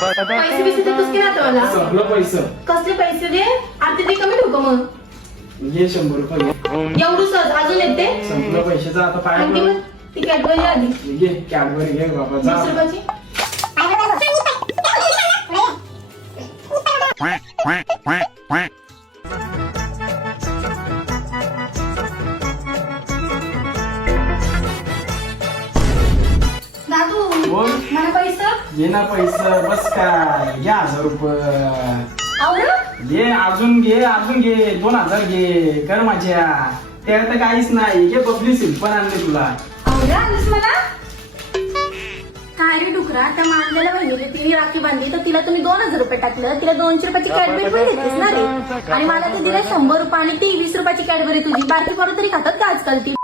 पैसे बिसे देतोस की नाही मला? सगळं पैसे कसले पैसे रे? आता ते कमी ठोक मग घे 100 रुपये घे. एवढं सहज अजून येते संपलं पैशाचं आता पाय आणि पडू. ती कॅडबरी आली घे कॅडबरी घे बाबा जा 20 रुपयाची. दादू बोल मला पैसा घे ना पैसे बस काय घे 1000 रुपये आवड घे अजून घे 2000 घे कर माझ्या त्यात तर काहीच नाही घे बबली सिल्पन आणले तुला आवड आलीस मला. काय रे डुकरा, त्या मानलेल्या बहिणीला तिने राखी बांधली तर तिला तुम्ही 2000 रुपये टाकलं, तिला 200 रुपयाची कॅडबरी पण देतेस ना रे. आणि मला ते दिले 100 रुपये आणि ती 20 रुपयाची कॅडबरी तुझी बारकी पोरं तरी खातात का आजकाल ती.